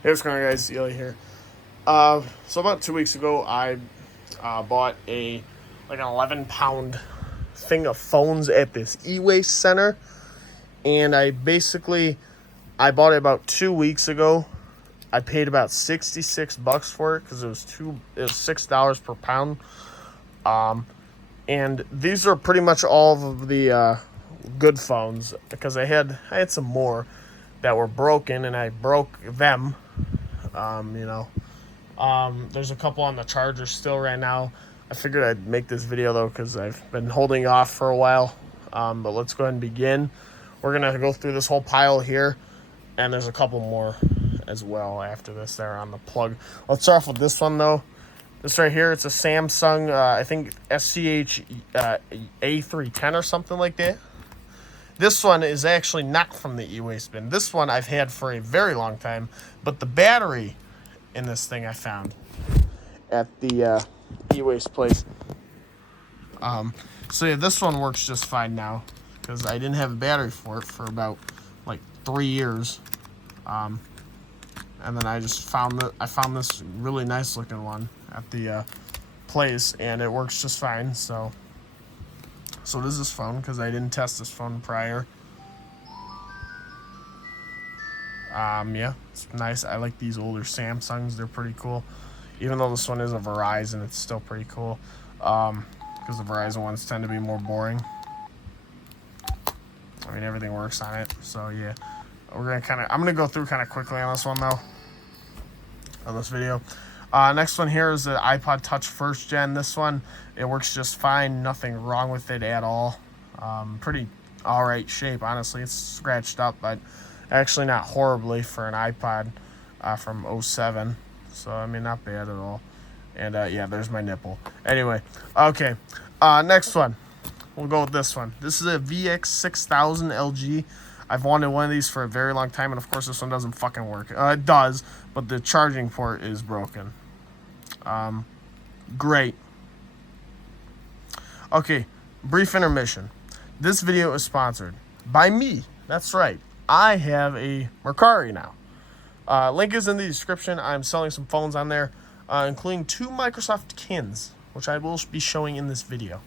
Hey, what's going on, guys? Eli here. So about 2 weeks ago, I bought an 11-pound thing of phones at this e-waste center, and I bought it about 2 weeks ago. I paid about $66 for it because it was $6 per pound. And these are pretty much all of the good phones because I had some more that were broken, and I broke them. Um, you know, there's a couple on the charger still right now. I figured I'd make this video though because I've been holding off for a while. But let's go ahead and begin. We're gonna go through this whole pile here, and there's a couple more as well after this that are on the plug. Let's start off with this one though. This right here, it's a Samsung, I think SCH A310 or something like that. This one is actually not from the e-waste bin. This one I've had for a very long time, but the battery in this thing I found at the e-waste place. So yeah, this one works just fine now because I didn't have a battery for it for about like 3 years. And then I found this really nice looking one at the place, and it works just fine. So does this phone because I didn't test this phone prior. Yeah, it's nice. I like these older Samsungs. They're pretty cool. Even though this one is a Verizon, it's still pretty cool. Because the Verizon ones tend to be more boring. I mean, everything works on it. So yeah, I'm gonna go through kind of quickly on this one though. On this video. Next one here is the iPod Touch first gen. This one, it works just fine. Nothing wrong with it at all. Pretty alright shape, honestly. It's scratched up, but actually not horribly for an iPod from '07. So, I mean, not bad at all. And, yeah, there's my nipple. Anyway, okay. Next one. We'll go with this one. This is a VX6000 LG. I've wanted one of these for a very long time, and of course this one doesn't fucking work. It does, but the charging port is broken. Great. Okay, brief intermission. This video is sponsored by me. That's right. I have a Mercari now. Link is in the description. I'm selling some phones on there, including 2 Microsoft Kins, which I will be showing in this video.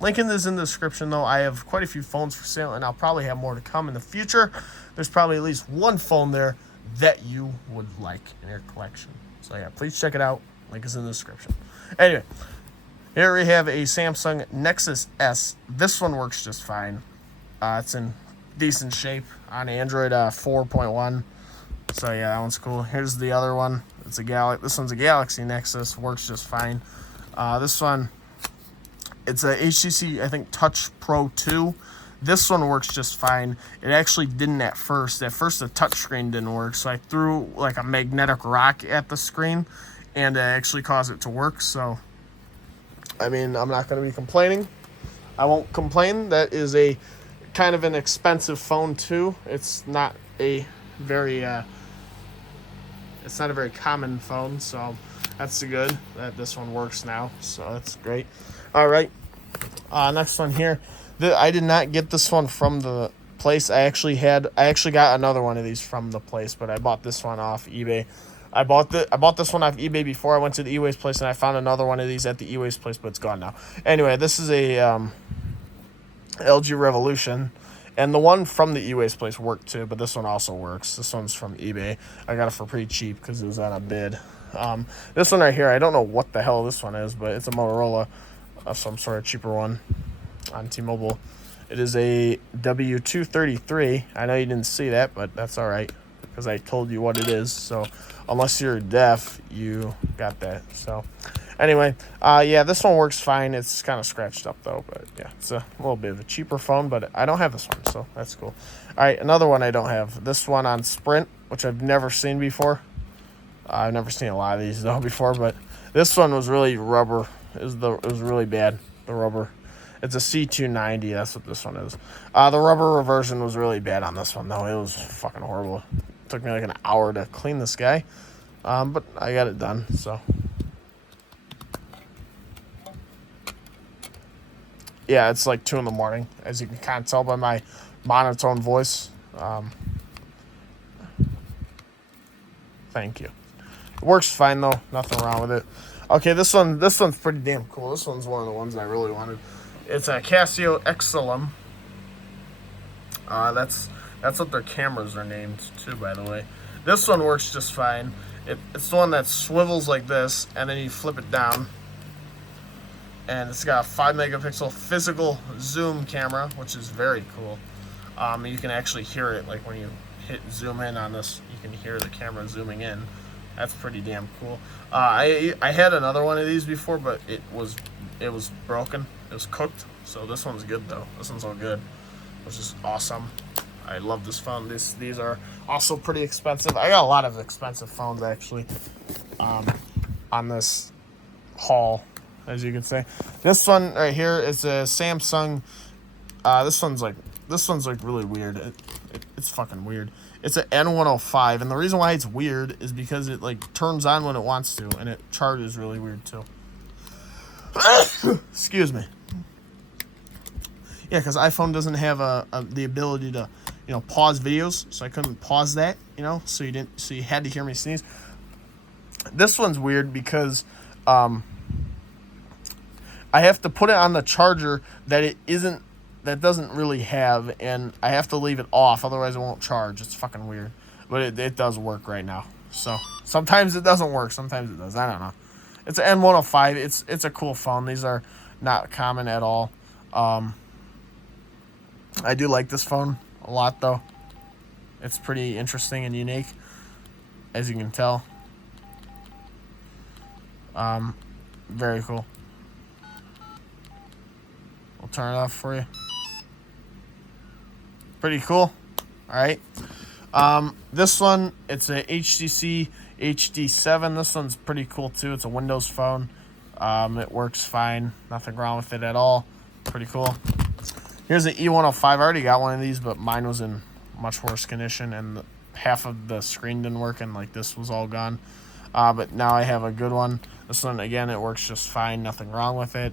Link is in the description, though. I have quite a few phones for sale, and I'll probably have more to come in the future. There's probably at least one phone there that you would like in your collection. So, yeah, please check it out. Link is in the description. Anyway, here we have a Samsung Nexus S. This one works just fine. It's in decent shape on Android 4.1. So, yeah, that one's cool. Here's the other one. This one's a Galaxy Nexus. Works just fine. This one... It's a HTC, I think, Touch Pro 2. This one works just fine. It actually didn't at first. At first, the touchscreen didn't work, so I threw like a magnetic rock at the screen, and it actually caused it to work. So, I mean, I'm not going to be complaining. I won't complain. That is a kind of an expensive phone, too. It's not a very common phone, so that's good that this one works now. So that's great. All right. Next one here. I did not get this one from the place. I actually got another one of these from the place, but I bought this one off eBay. I bought this one off eBay before I went to the e-waste place, and I found another one of these at the e-waste place, but it's gone now. Anyway, this is a LG Revolution, and the one from the e-waste place worked too, but this one also works. This one's from eBay. I got it for pretty cheap because it was on a bid. This one right here, I don't know what the hell this one is, but it's a Motorola. Some sort of cheaper one on T-Mobile. It is a W233. I know you didn't see that, but that's all right because I told you what it is. So unless you're deaf, you got that. So anyway, yeah, this one works fine. It's kind of scratched up though, but yeah, it's a little bit of a cheaper phone, but I don't have this one, so that's cool. All right, another one I don't have. This one on Sprint, which I've never seen before. I've never seen a lot of these though before, but this one was really rubber. It was really bad, the rubber. It's a C290, that's what this one is. The rubber reversion was really bad on this one, though. It was fucking horrible. It took me like an hour to clean this guy, but I got it done, so. Yeah, it's like 2 in the morning, as you can kind of tell by my monotone voice. Thank you. It works fine though. Nothing wrong with it. Okay, this one's pretty damn cool. This one's one of the ones I really wanted. It's a Casio Excelum. That's what their cameras are named too, by the way. This one works just fine. It's the one that swivels like this, and then you flip it down. And it's got a 5 megapixel physical zoom camera, which is very cool. You can actually hear it, like when you hit zoom in on this, you can hear the camera zooming in. That's pretty damn cool. I had another one of these before, but it was broken. It was cooked. So this one's good though. This one's all good, which is awesome. I love this phone. These are also pretty expensive. I got a lot of expensive phones actually on this haul, as you can say. This one right here is a Samsung. This one's like really weird. It's fucking weird. It's an N105, and the reason why it's weird is because it like turns on when it wants to, and it charges really weird too. Excuse me. Yeah, because iPhone doesn't have the ability to, pause videos, so I couldn't pause that, so you had to hear me sneeze. This one's weird because I have to put it on the charger that doesn't really have, and I have to leave it off, otherwise it won't charge. It's fucking weird, but it does work right now. So sometimes it doesn't work, sometimes it does. I don't know. It's an N105. It's a cool phone. These are not common at all. I do like this phone a lot, though. It's pretty interesting and unique, as you can tell. Very cool. I'll turn it off for you. Pretty cool. All right. This one, it's a HTC HD7. This one's pretty cool too. It's a Windows phone. It works fine. Nothing wrong with it at all. Pretty cool. Here's an E105. I already got one of these, but mine was in much worse condition, and half of the screen didn't work, and like this was all gone. But now I have a good one. This one, again, it works just fine. Nothing wrong with it.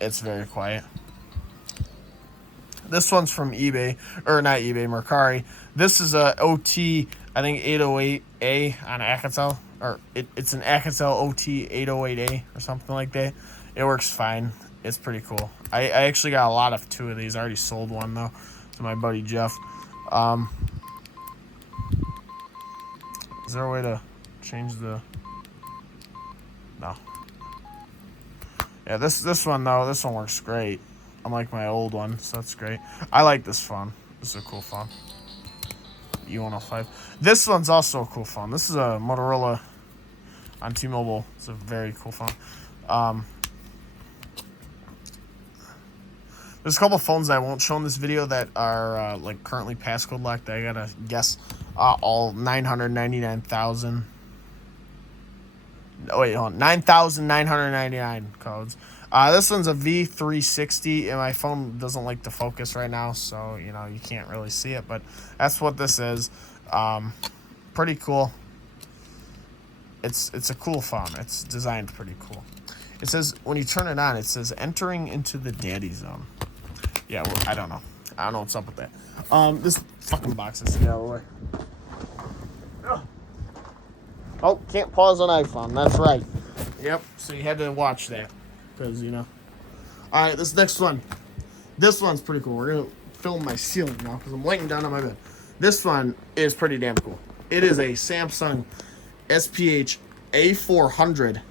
It's very quiet. This one's from eBay, or not eBay, Mercari. This is a OT, I think 808A on Alcatel, or it's an Alcatel OT 808A or something like that. It works fine. It's pretty cool. I actually got a lot of two of these. I already sold one though to my buddy Jeff. Is there a way to change the? No. Yeah, this one though, this one works great. Unlike my old one, so that's great. I like this phone. This is a cool phone. E105. This one's also a cool phone. This is a Motorola on T-Mobile. It's a very cool phone. There's a couple phones that I won't show in this video that are like currently passcode locked. I gotta guess all 999,000. Oh wait, hold on. 9,999 codes. This one's a V360, and my phone doesn't like to focus right now, so you can't really see it. But that's what this is. Pretty cool. It's a cool phone. It's designed pretty cool. It says when you turn it on, it says entering into the daddy zone. Yeah, well, I don't know what's up with that. This fucking box is out of the way. Oh, can't pause an iPhone. That's right. Yep. So you had to watch that, because All right, this next one. This one's pretty cool. We're gonna film my ceiling now because I'm laying down on my bed. This one is pretty damn cool. It is a Samsung SPH A400.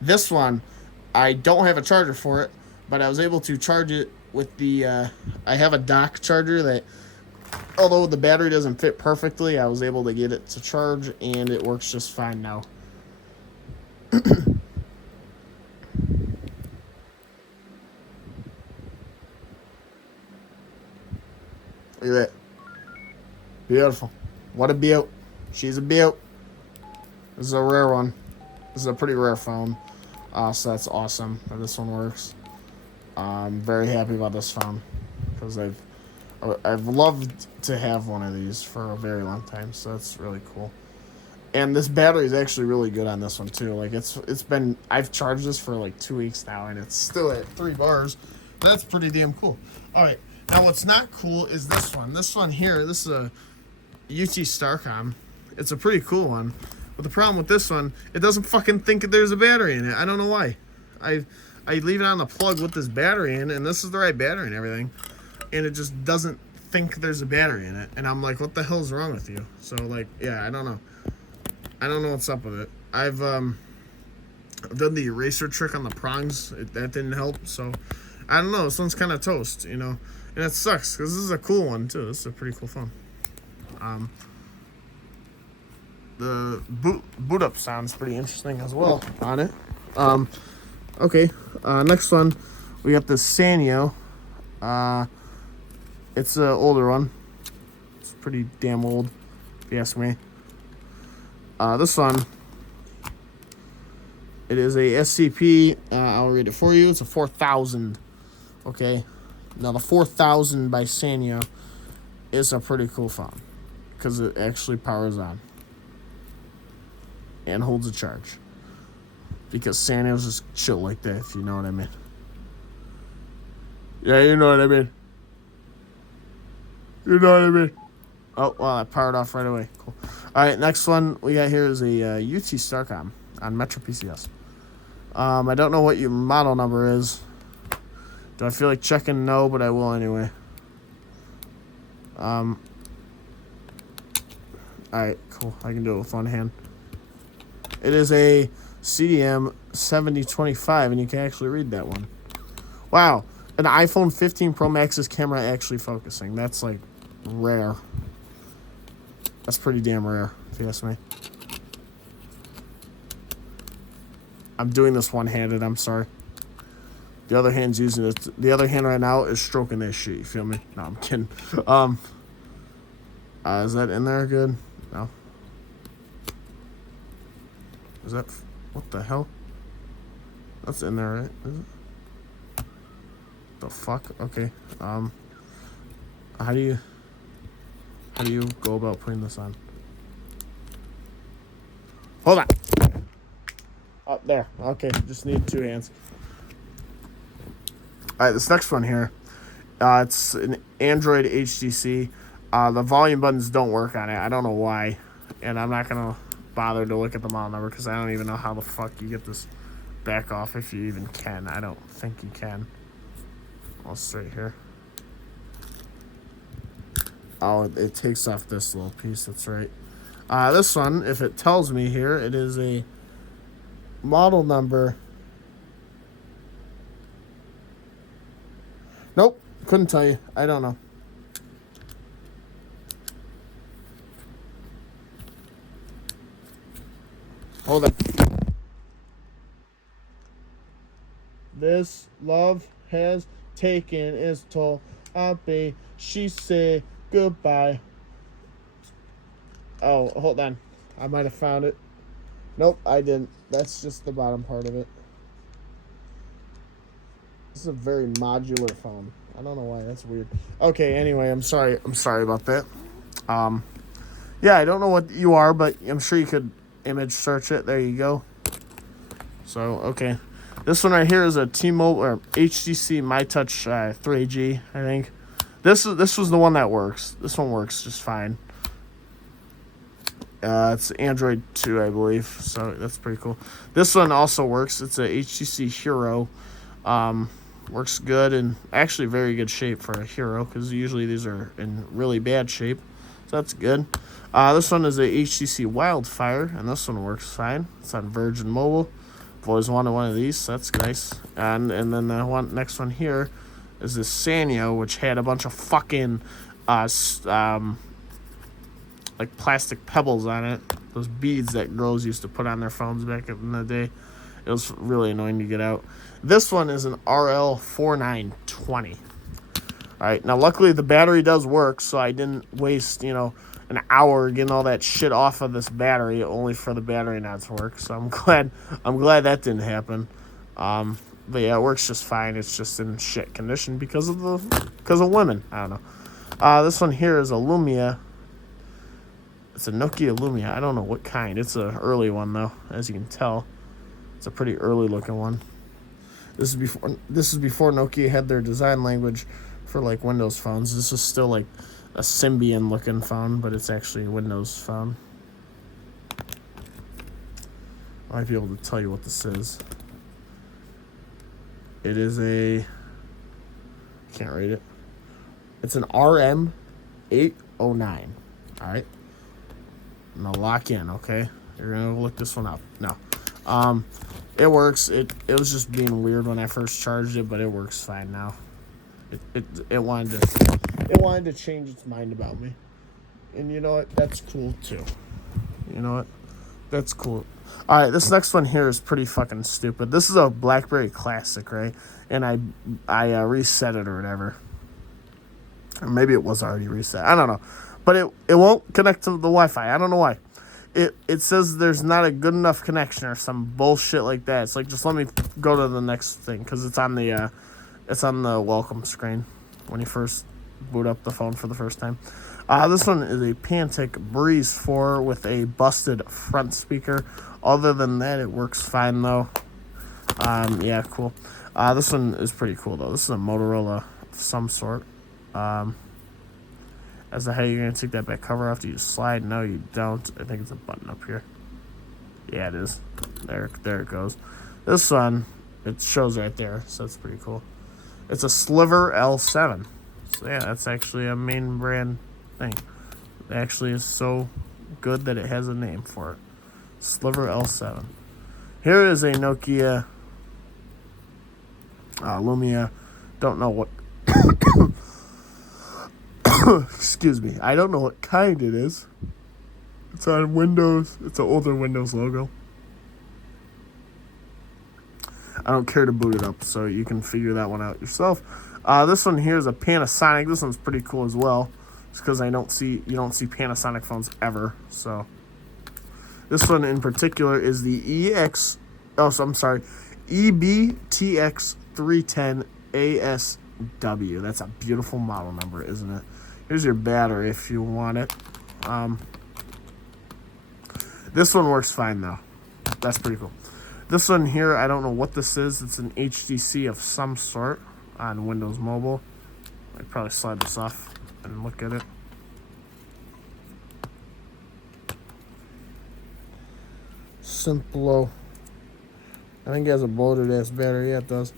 This one, I don't have a charger for it, but I was able to charge it with the, I have a dock charger that, although the battery doesn't fit perfectly, I was able to get it to charge, and it works just fine now. Look at that. Beautiful. What a beaut. She's a beaut. This is a rare one. This is a pretty rare phone. So that's awesome that this one works. I'm very happy about this phone because I've loved to have one of these for a very long time. So that's really cool. And this battery is actually really good on this one too. Like I've charged this for like 2 weeks now, and it's still at 3 bars, That's pretty damn cool. All right. Now, what's not cool is this one. This one here, this is a UT Starcom. It's a pretty cool one. But the problem with this one, it doesn't fucking think that there's a battery in it. I don't know why. I leave it on the plug with this battery in, and this is the right battery and everything. And it just doesn't think there's a battery in it. And I'm like, what the hell's wrong with you? So, like, yeah, I don't know. I don't know what's up with it. I've done the eraser trick on the prongs. That didn't help. So, I don't know. This one's kind of toast, you know. And it sucks, because this is a cool one, too. This is a pretty cool phone. The boot up sounds pretty interesting as well on it. Okay, next one, we got the Sanyo. It's an older one. It's pretty damn old, if you ask me. This one, it is a SCP. I'll read it for you. It's a 4000. Okay, now the 4000 by Sanyo is a pretty cool phone because it actually powers on and holds a charge. Because Sanyo's just chill like that, if you know what I mean. Yeah, you know what I mean. You know what I mean. Oh, well, I powered off right away. Cool. All right, next one we got here is a UT Starcom on Metro PCS. I don't know what your model number is. Do I feel like checking? No, but I will anyway. All right, cool. I can do it with one hand. It is a CDM 7025, and you can actually read that one. Wow, an iPhone 15 Pro Max's camera actually focusing. That's, like, rare. That's pretty damn rare, if you ask me. I'm doing this one-handed, I'm sorry. The other hand's using it. The other hand right now is stroking that shit, you feel me? No, I'm kidding. Is that in there good? No. Is that... What the hell? That's in there, right? Is it? The fuck? Okay. How do you go about putting this on? Hold on. Up there. Okay, just need two hands. Alright, this next one here. It's an Android HTC. The volume buttons don't work on it. I don't know why. And I'm not gonna bother to look at the model number because I don't even know how the fuck you get this back off, if you even can. I don't think you can. I'll straight here. Oh, it takes off this little piece. That's right. This one, if it tells me here, it is a model number. Nope, couldn't tell you. I don't know. Hold on. This love has taken its toll. She say goodbye. Oh, hold on. I might have found it. Nope, I didn't. That's just the bottom part of it. This is a very modular phone. I don't know why. That's weird. Okay, anyway, I'm sorry. I'm sorry about that. Yeah, I don't know what you are, but I'm sure you could image search it. There you go. So, okay. This one right here is a T-Mobile or HTC MyTouch 3G, I think. This was the one that works. This one works just fine. It's Android 2, I believe. So that's pretty cool. This one also works. It's a HTC Hero. Works good and actually very good shape for a Hero because usually these are in really bad shape. So that's good. This one is a HTC Wildfire, and this one works fine. It's on Virgin Mobile. I've always wanted one of these, so that's nice. And then the next one here is this Sanyo, which had a bunch of fucking like plastic pebbles on it. Those beads that girls used to put on their phones back in the day. It was really annoying to get out. This one is an RL4920. Alright, now luckily the battery does work, so I didn't waste, an hour getting all that shit off of this battery only for the battery not to work. So I'm glad that didn't happen. But yeah, it works just fine. It's just in shit condition because of women. I don't know. This one here is a Lumia. It's a Nokia Lumia. I don't know what kind. It's an early one though, as you can tell. It's a pretty early looking one. This is before Nokia had their design language for like Windows phones. This is still like a Symbian looking phone, but it's actually a Windows phone. I might be able to tell you what this is. It is a... Can't read it. It's an RM809. Alright? Now lock in, okay? You're going to look this one up. No. It works. It was just being weird when I first charged it, but it works fine now. It wanted to change its mind about me. And you know what? That's cool too. You know what? That's cool. Alright, this next one here is pretty fucking stupid. This is a BlackBerry Classic, right? And I reset it or whatever. Or maybe it was already reset. I don't know. But it won't connect to the Wi-Fi. I don't know why. It says there's not a good enough connection or some bullshit like that. It's like, just let me go to the next thing, because it's on the welcome screen when you first boot up the phone for the first time. This one is a Pantech Breeze 4 with a busted front speaker. Other than that, it works fine though. Yeah, cool. This one is pretty cool though. This is a Motorola of some sort. As to how you're going to take that back cover off, do you slide? No, you don't. I think it's a button up here. Yeah, it is. There it goes. This one, it shows right there, so that's pretty cool. It's a Sliver L7. So yeah, that's actually a main brand thing. It actually is so good that it has a name for it. Sliver L7. Here is a Nokia Lumia. Don't know what... Excuse me. I don't know what kind it is. It's on Windows. It's an older Windows logo. I don't care to boot it up, so you can figure that one out yourself. This one here is a Panasonic. This one's pretty cool as well. It's because you don't see Panasonic phones ever. So this one in particular is the EBTX 310 ASW. That's a beautiful model number, isn't it? Here's your battery if you want it. This one works fine though. That's pretty cool. This one here, I don't know what this is. It's an HTC of some sort on Windows Mobile. I'd probably slide this off and look at it. Simplo. I think it has a bolted ass battery. Yeah, it does.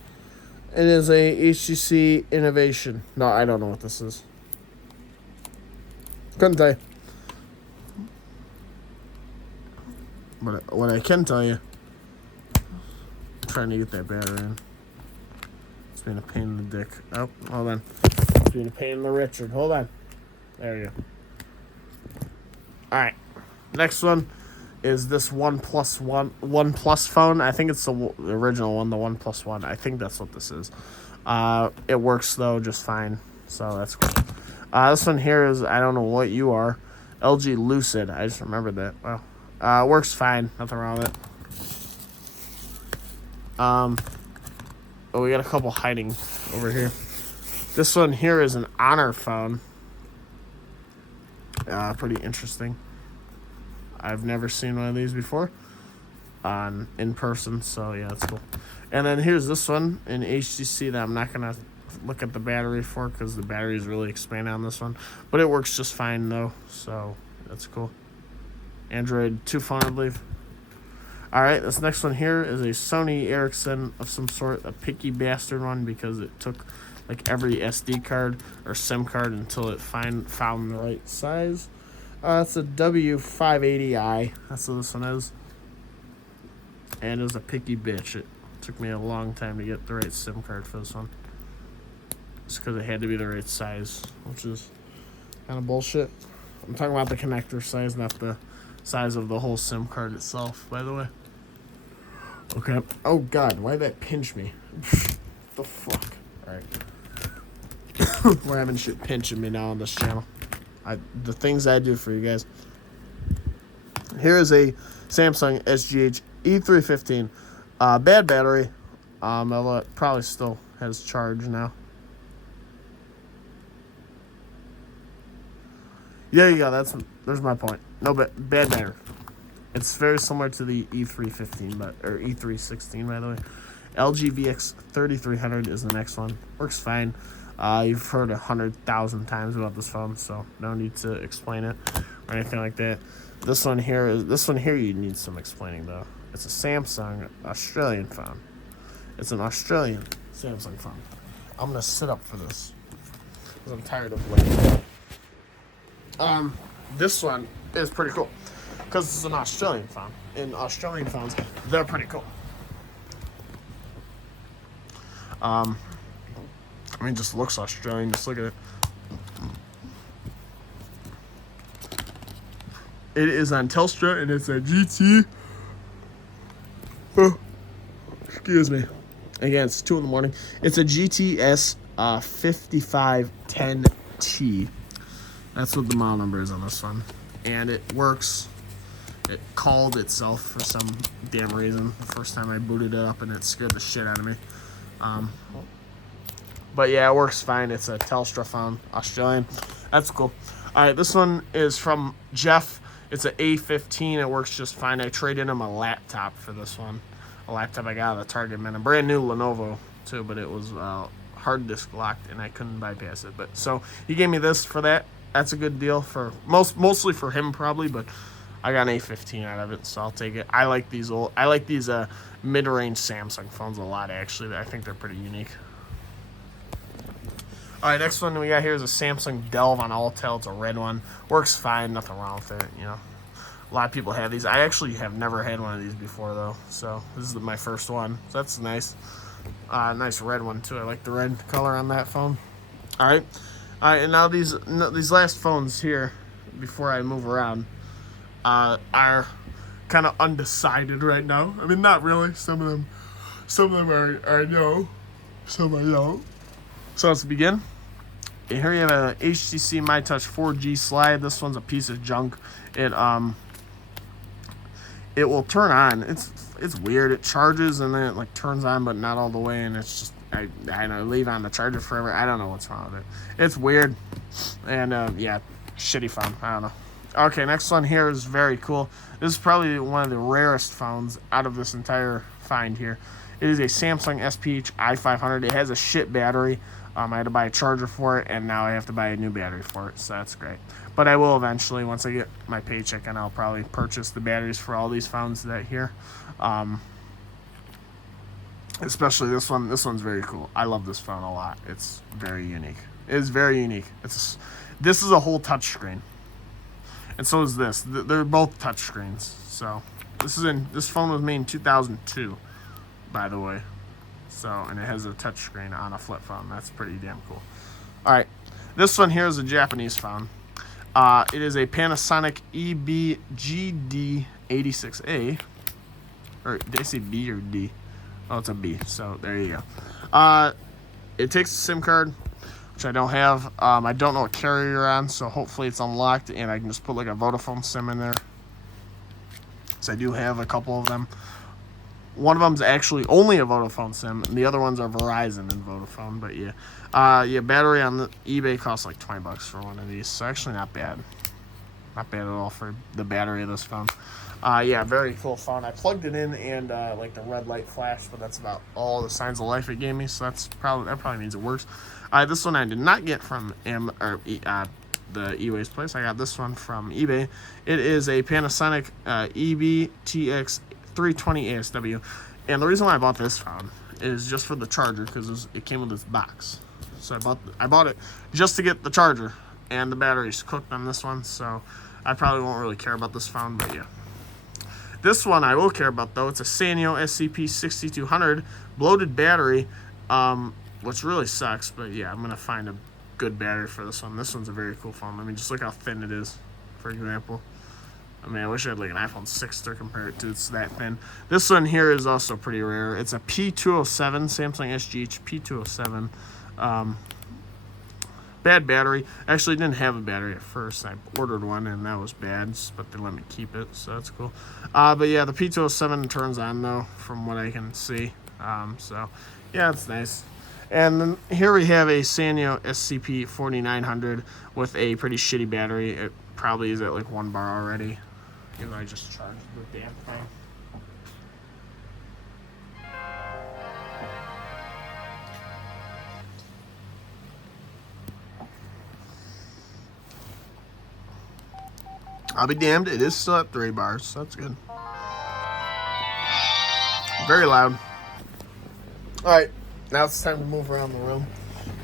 It is a HTC Innovation. No, I don't know what this is. Couldn't tell you. But what I can tell you, I'm trying to get that battery in. It's being a pain in the dick. Oh, hold on. It's being a pain in the Richard. Hold on. There you go. Alright. Next one is this OnePlus phone. I think it's the original one, the OnePlus One. I think that's what this is. It works though just fine, so that's cool. This one here is, I don't know what you are, LG Lucid. I just remembered that. Wow. Works fine. Nothing wrong with it. Oh, we got a couple hiding over here. This one here is an Honor phone. Pretty interesting. I've never seen one of these before in person, so yeah, that's cool. And then here's this one in HTC that I'm not going to look at the battery for because the battery is really expanding on this one. But it works just fine, though, so that's cool. Android 2 phone, I believe. Alright, this next one here is a Sony Ericsson of some sort, a picky bastard one because it took like every SD card or SIM card until it found the right size. It's a W580i. That's what this one is. And it was a picky bitch. It took me a long time to get the right SIM card for this one. Just because it had to be the right size, which is kind of bullshit. I'm talking about the connector size, not the size of the whole SIM card itself, by the way. Okay. Oh, God. Why'd that pinch me? The fuck? Alright. We're having shit pinching me now on this channel. The things I do for you guys. Here is a Samsung SGH E315. Bad battery. Although it probably still has charge now. There you go. There's my point. No, but bad battery. It's very similar to the E315, or E316, by the way. LG VX 3300 is the next one. Works fine. You've heard 100,000 times about this phone, so no need to explain it or anything like that. This one here you need some explaining though. It's a Samsung Australian phone. It's an Australian Samsung phone. I'm gonna sit up for this because I'm tired of waiting. This one is pretty cool because it's an Australian phone. And Australian phones, they're pretty cool. I mean, just looks Australian. Just look at it. It is on Telstra, and it's a GT. Oh, excuse me. Again, it's 2 in the morning. It's a GTS 5510T. That's what the model number is on this one. And it works. It called itself for some damn reason the first time I booted it up, and it scared the shit out of me. But yeah, it works fine. It's a Telstra phone, Australian. That's cool. All right, this one is from Jeff. It's an A15. It works just fine. I traded him a laptop for this one. A laptop I got at the Target, man. A brand new Lenovo too, but it was hard disk locked and I couldn't bypass it. But so he gave me this for that. That's a good deal for mostly for him probably, but I got an A15 out of it, so I'll take it. I like these mid-range Samsung phones a lot actually. I think they're pretty unique. All right, next one we got here is a Samsung Delve on Altel. It's a red one. Works fine, nothing wrong with it, you know. A lot of people have these. I actually have never had one of these before, though. So this is my first one. So that's nice. Nice red one, too. I like the red color on that phone. All right. And now these last phones here, before I move around, are kind of undecided right now. I mean, not really. Some of them are I know. Some I don't. So let's begin. And here you have a HTC MyTouch 4G slide. This one's a piece of junk. It will turn on. It's weird. It charges and then it like turns on, but not all the way. And it's just I don't know, leave on the charger forever. I don't know what's wrong with it. It's weird. And yeah, shitty phone. I don't know. Okay, next one here is very cool. This is probably one of the rarest phones out of this entire find here. It is a Samsung SPH i500. It has a shit battery. I had to buy a charger for it, and now I have to buy a new battery for it, so that's great. But I will eventually, once I get my paycheck, and I'll probably purchase the batteries for all these phones that here. Especially this one. This one's very cool. I love this phone a lot. It's very unique. It is very unique. This is a whole touchscreen, and so is this. They're both touchscreens. So this phone was made in 2002, by the way. So, and it has a touchscreen on a flip phone. That's pretty damn cool. All right, this one here is a Japanese phone. It is a Panasonic EBGD86A. Or did I say B or D? Oh, it's a B. So there you go. It takes a SIM card, which I don't have. I don't know what carrier you're on, so hopefully it's unlocked and I can just put like a Vodafone SIM in there. So I do have a couple of them. One of them's actually only a Vodafone SIM, and the other ones are Verizon and Vodafone. But yeah, battery on the eBay costs like $20 for one of these, so actually not bad. Not bad at all for the battery of this phone. Yeah, very cool phone. I plugged it in and like the red light flashed, but that's about all the signs of life it gave me. So that probably means it works. This one I did not get from the eWays place. I got this one from eBay. It is a Panasonic EBTX 320 ASW, and the reason why I bought this phone is just for the charger because it came with this box. So I bought it just to get the charger, and the battery's cooked on this one, so I probably won't really care about this phone, but yeah. This one I will care about though. It's a Sanyo SCP-6200 bloated battery, which really sucks, but yeah, I'm gonna find a good battery for this one. This one's a very cool phone. I mean, just look how thin it is, for example. I mean, I wish I had like an iPhone 6 to compare it to. It's that thin. This one here is also pretty rare. It's a P207, Samsung SGH P207. Bad battery. Actually, didn't have a battery at first. I ordered one, and that was bad, but they let me keep it, so that's cool. But yeah, the P207 turns on, though, from what I can see. So, yeah, it's nice. And then here we have a Sanyo SCP-4900 with a pretty shitty battery. It probably is at like 1 bar already. You know, I just charged the damn thing. I'll be damned, it is still at 3 bars, so that's good. Very loud. Alright, now it's time to move around the room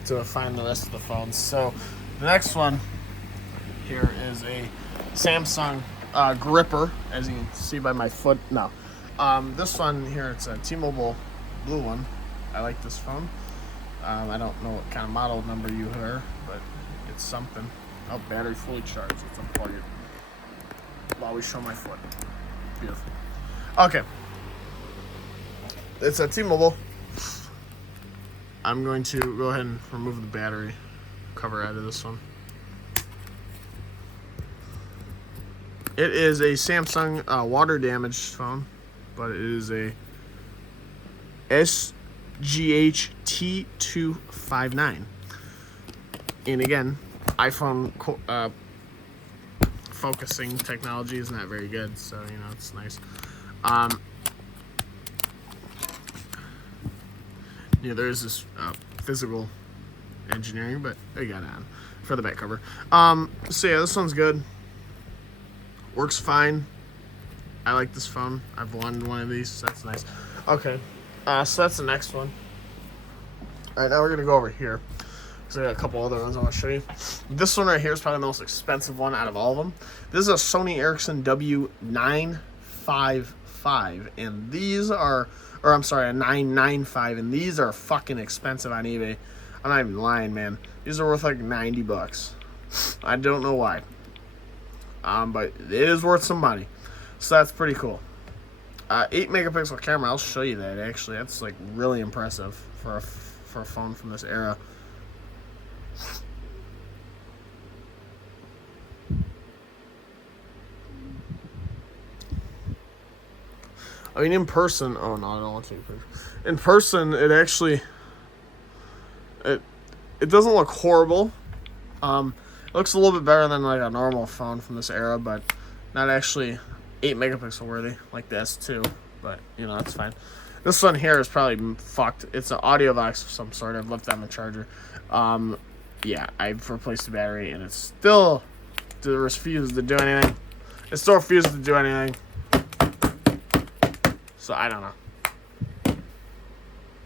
to find the rest of the phones. So, the next one here is a Samsung gripper, as you can see by my foot. No. This one here, it's a T-Mobile blue one. I like this phone. I don't know what kind of model number you heard, but it's something. Oh, battery fully charged. Let's unplug it while we show my foot. Beautiful. Okay. It's a T-Mobile. I'm going to go ahead and remove the battery cover out of this one. It is a Samsung water damaged phone, but it is a SGH T259. And again, iPhone focusing technology is not very good, so you know it's nice. Yeah, there is this physical engineering, but they got it on for the back cover. So yeah, this one's good. Works fine. I like this phone. I've wanted one of these, so that's nice. Okay, so that's the next one. All right, now we're gonna go over here. So I got a couple other ones I want to show you. This one right here is probably the most expensive one out of all of them. This is a Sony Ericsson W955, and these are, or I'm sorry, a 995, and these are fucking expensive on eBay. I'm not even lying, man. These are worth like $90. I don't know why. But it is worth some money. So that's pretty cool. 8 megapixel camera, I'll show you that actually. That's like really impressive for a phone from this era. I mean, in person, oh no, I don't want to take a picture. In person, it actually, it doesn't look horrible. It looks a little bit better than like a normal phone from this era, but not actually 8 megapixel worthy like the S2. But you know, that's fine. This one here is probably fucked. It's an audio box of some sort. I've left on the charger. Yeah, I've replaced the battery, and it still refuses to do anything. It still refuses to do anything. So I don't know.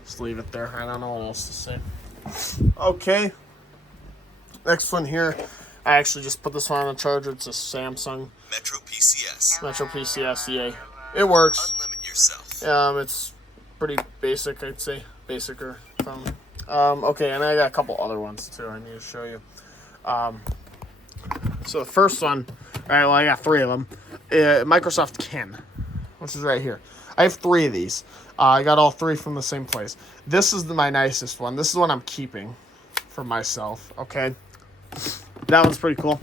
Just leave it there. I don't know what else to say. Okay. Next one here. I actually just put this one on the charger. It's a Samsung Metro PCS. Metro PCS, yay. It works. Unlimit yourself. It's pretty basic, I'd say. Basicer phone. Okay, and I got a couple other ones too I need to show you. So the first one, alright, well I got 3 of them. Microsoft Ken, which is right here. I have 3 of these. I got all 3 from the same place. This is my nicest one. This is one I'm keeping for myself, okay? That one's pretty cool.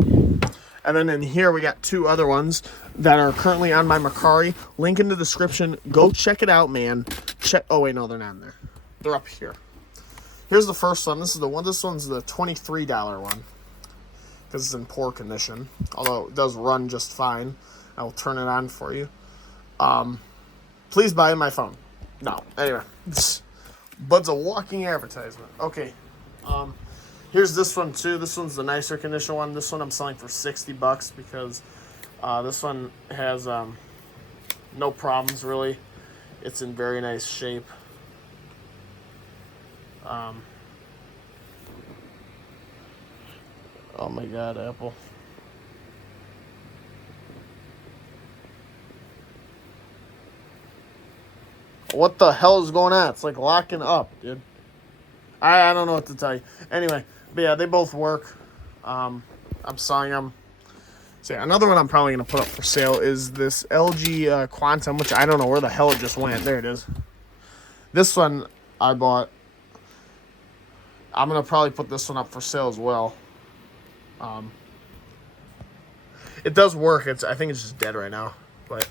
And then in here we got 2 other ones that are currently on my Mercari. Link in the description. Go check it out, man. Oh wait, no, they're not in there. They're up here. Here's the first one. This is the one. This one's the $23 one because it's in poor condition. Although it does run just fine. I will turn it on for you. Please buy my phone. No. Anyway, Bud's a walking advertisement. Okay. Here's this one too. This one's the nicer condition one. This one I'm selling for $60 because this one has no problems really. It's in very nice shape. Oh my God, Apple. What the hell is going on? It's like locking up, dude. I don't know what to tell you. Anyway, but yeah, they both work. I'm selling them. So yeah, another one I'm probably going to put up for sale is this LG Quantum, which I don't know where the hell it just went. There it is. This one I bought. I'm going to probably put this one up for sale as well. It does work. I think it's just dead right now. But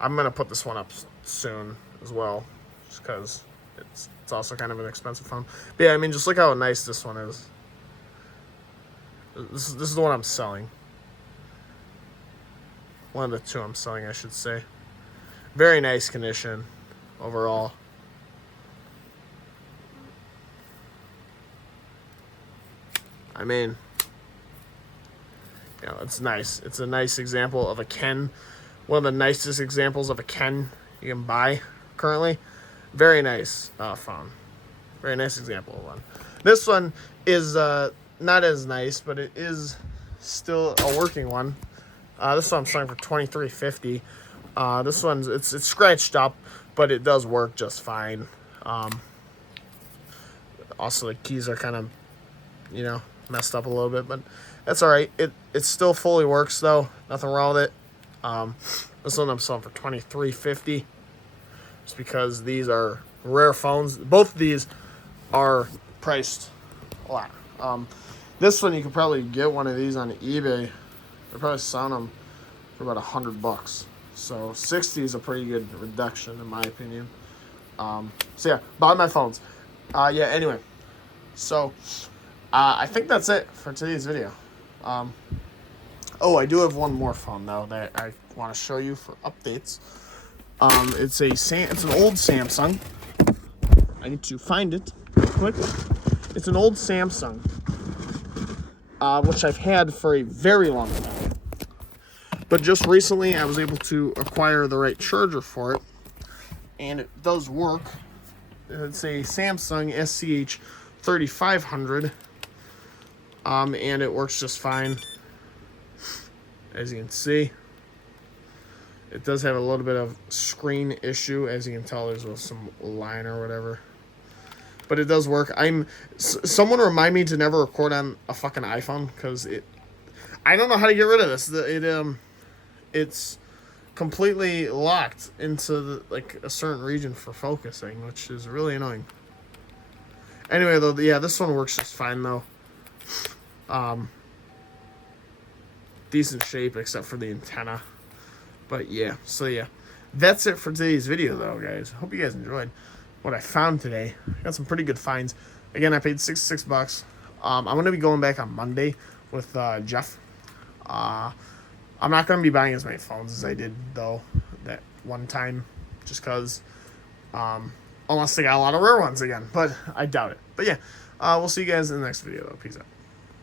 I'm going to put this one up soon as well. Just because it's also kind of an expensive phone. But yeah, I mean, just look how nice this one is. This is the one I'm selling. One of the 2 I'm selling, I should say. Very nice condition overall. I mean, You know, it's nice. It's a nice example of a Ken. One of the nicest examples of a Ken you can buy currently. Very nice phone. Very nice example of one. This one is not as nice, but it is still a working one. This one I'm selling for $23.50. This one's it's scratched up, but it does work just fine. Also, the keys are kind of, you know, messed up a little bit, but that's all right. It still fully works though. Nothing wrong with it. This one I'm selling for $23.50. Just because these are rare phones. Both of these are priced a lot. This one you could probably get one of these on eBay. They're probably selling them for about $100. So 60 is a pretty good reduction in my opinion. So yeah, buy my phones. Yeah. Anyway, so I think that's it for today's video. Oh, I do have one more phone though that I want to show you for updates. It's an old Samsung. I need to find it real quick. It's an old Samsung, which I've had for a very long time. But just recently, I was able to acquire the right charger for it, and it does work. It's a Samsung SCH 3500, and it works just fine. As you can see, it does have a little bit of screen issue. As you can tell, there's some line or whatever. But it does work. Someone remind me to never record on a fucking iPhone, because I don't know how to get rid of this. It's completely locked into a certain region for focusing, which is really annoying. Anyway, though, yeah, this one works just fine though. Decent shape except for the antenna. But yeah, so yeah, that's it for today's video though, guys. Hope you guys enjoyed what I found today. Got some pretty good finds. Again, I paid $66. I'm gonna be going back on Monday with Jeff. I'm not gonna be buying as many phones as I did though that one time, just cause unless they got a lot of rare ones again, but I doubt it. But yeah, we'll see you guys in the next video though. Peace out.